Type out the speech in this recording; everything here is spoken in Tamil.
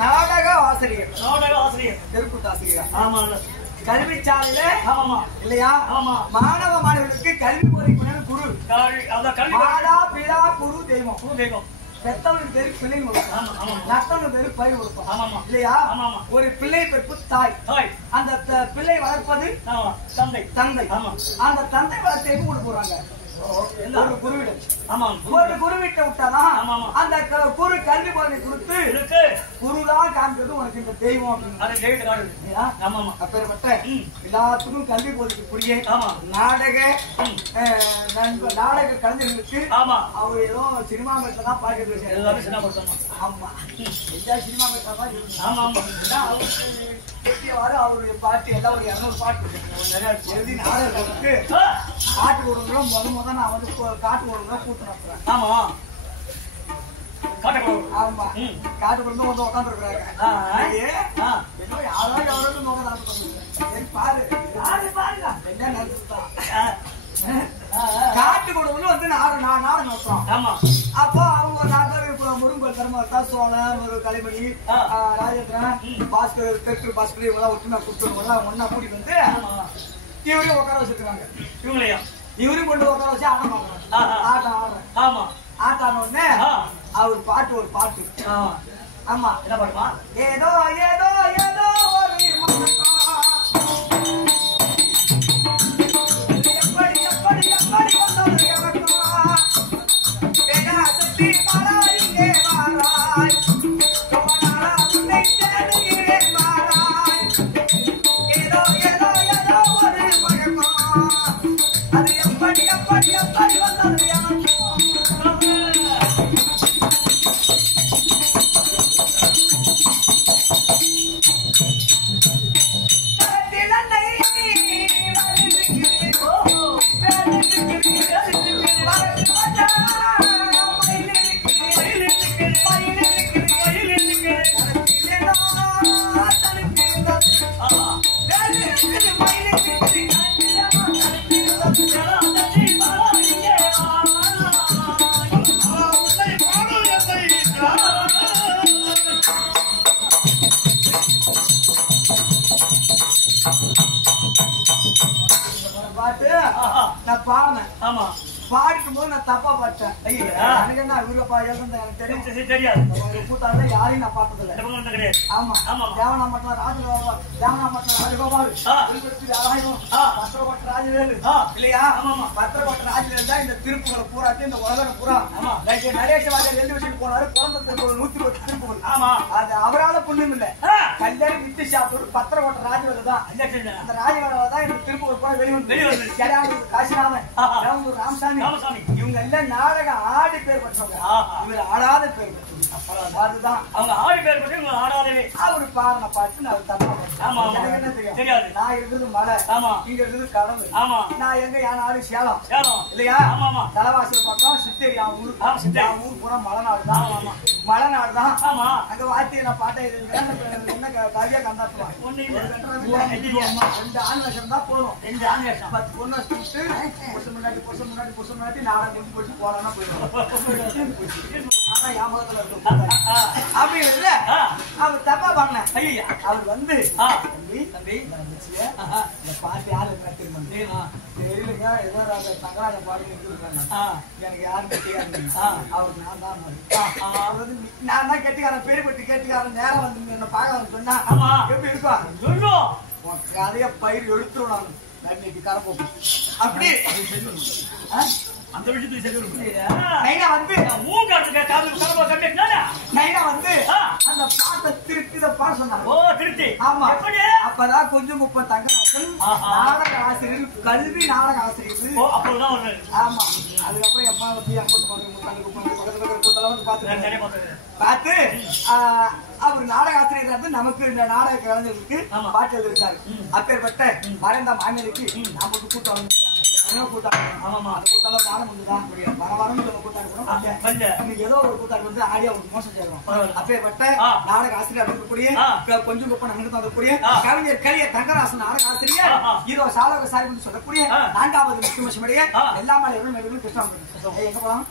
நாடக ஆசிரியர் தெருக்கூட்டு ஆசிரியர் கல்வி சாலையில இல்லையா மாணவ மாணவர்களுக்கு கல்வி போதிக்கிற குரு மாதா பிதா குரு தெய்வம் பெத்தவனுக்கு பேரு பிள்ளை கொடுப்போம் நத்தவனுக்கு பேரு பயிர் கொடுப்போம் இல்லையா ஒரு பிள்ளை பெற்று தாய் அந்த பிள்ளை வளர்ப்பது தந்தை அந்த தந்தை வளர்த்து எங்க கொண்டு போறாங்க ஒரு குருவிட்ட விட்டாதான் அந்த குரு கல்வி போதை கொடுத்து குருதான் காண்பது உனக்கு இந்த தெய்வம் அப்பேற்பட்ட எல்லாத்துக்கும் கல்வி போதைக்குரிய நாடக கலைஞர்களுக்கு அவர் ஏதோ சினிமா மேட்ல தான் பாக்கிறது ஆமா சினிமா மேட்ல தான் அவருடைய பாட்டு எல்லாம் ஒரு 200 பாட்டு எழுதி நாடகங்களுக்கு காட்டு கொடுங்களும் முதல் நான் வந்து காட்டு கொடுங்க கூட்டு நடத்துறேன் ஆமா காட்டு கொடுங்க வந்து உட்காந்து இருக்கிறாங்க யாராவது எவ்வளவு நோக்கம் நடத்துறாங்க பாரு பாருங்க என்ன நடத்துதான் காட்டு கொடுங்க வந்து நாடகம் நடத்துறோம் அப்போ அவங்க ஒரு 4 பேர் முருங்கல் தர்மத்தா சோழன் ஒரு கலைமணி ராஜேந்திரன் பாஸ்கர் தெற்கு பாஸ்கர் இவங்கெல்லாம் ஒட்டுனா கூப்பிட்டு ஒன்னா கூட்டி வந்து இவரையும் உட்கார வச்சிருக்காங்க இவரையும் கொண்டு உட்கார வச்சு ஆட்டம் பார்க்கறாங்க ஆட்டம் ஆடுறேன் ஆட்டம் உடனே அவர் பாட்டு ஒரு பாட்டு ஆமா என்ன பாடுமா ஏதோ ஏதோ ஏதோ ஒரு எப்படி எப்படி எப்படி வந்தது பாட்டு நான் பாடினேன் பாடிக்கும் போது நான் தப்பா பாட்டேன் எனக்கு என்ன இவ்வளவு எனக்கு தெரியாது கூட்டாள யாரையும் நான் பார்த்ததில்லை ஆமா தேவனா மட்டும் ராஜகோபால் பத்திரப்பட்ட ராஜவேலு இல்லையா பத்திரப்பட்ட ராஜவேலு தான் இந்த திருப்புகளை பூராட்டி இந்த உலகம் பூரா நரேஷவாஜர் எழுதி வச்சுட்டு போனாரு குழந்தை திருப்புகள் 110 திருப்புகள் அது அவரால புண்ணியம் இல்ல கல்யாணி வித்து சாப்பிட்டு பத்திரப்பட்ட ராஜவேலு தான் அந்த ராஜவேலு தான் இந்த திருப்புகள் பூரா வெளிவந்து காசிநாதன் ராமசாமி இவங்க எல்லாம் நாடகம் ஆடி பேர் பெற்றவங்க இவர் ஆடாத பேர் அதுதான் அவங்க ஆடி பேர் பெற்று இவங்க ஆடாதவே அவரு பாருன பாட்டு நான் தப்பா தெரியாது நான் இருக்கிறது மலை இங்க இருக்கிறது கடவுள் நான் எங்க என் நாடு சேலம் இல்லையா தலைவாசல் பக்கம் சித்தேரி ஊர் ஊர் பூரா மலைநாடு தான் அங்க வார்த்தையை நான் பாட்டை என்ன கவியா கண்டாத்துவான் 2 ஆண் வேஷம் தான் போதும் 2 ஆண் வேஷம் 10 பொண்ணு புருஷன் முன்னாடி நாடகம் முடிஞ்சு போச்சு போறான்னா போயிடும் ஆனா ஞாபகத்துல இருக்கும் அப்படி இல்ல அவர் தப்பா பாடினேன் ஐயா அவர் வந்து தம்பி இந்த பாட்டு யாரு கத்திருந்தேன் தெரியலங்க ஏதோ தங்கராஜ பாடு எனக்கு யாரும் கெட்டிக்காரன் அவருக்கு நான் தான் அவர் வந்து நான் தான் கெட்டிக்காரன் பேருப்பட்டு கேட்டுக்காரன் நேரம் வந்து என்ன பார்க்க சொன்னா எப்படி இருக்கும் கதைய பயிர் எடுத்துரும் நான் கரப்போம் அப்படி அந்த விஷயத்துக்கு சரி நைனா வந்து மூக்காட்டுக்க காது கலவ கம்மியா நைனா வந்து அந்த பாட்டை திருப்பி இத பாட சொன்னாங்க. ஓ திருப்பி ஆமா. எப்படி அப்பதான் கொஞ்சம் முப்பது தங்கராசன் நாடக ஆசிரியர், கல்வி நாடக ஆசிரியர். ஓ அப்பதான் ஒரு ஆமா. அதுக்கப்புறம் எப்பா வந்து பார்த்து அவர் நாடக ஆசிரியர் வந்து நமக்கு இந்த நாடக கலைஞர்களுக்கு பாட்டு எழுதிருக்காரு. அப்பேற்பட்ட மறைந்த மாநிலக்கு நமக்கு கூட்டம் ஏதோ ஒரு கூட்டாளி வந்து ஆடியா மோசம் செய்யறோம். அப்பேற்பட்ட நாடக ஆசிரியர் இருக்கக்கூடிய கொஞ்சம் குப்ப நமக்கு தரக்கூடிய கவிஞர் கலிய தங்கராசன் நாடக ஆசிரியர் இதோ சாலோக சாரி சொல்லக்கூடிய 4வது முக்கியமடைய எல்லா மலைகளும் கிருஷ்ணா எங்க போலாம்.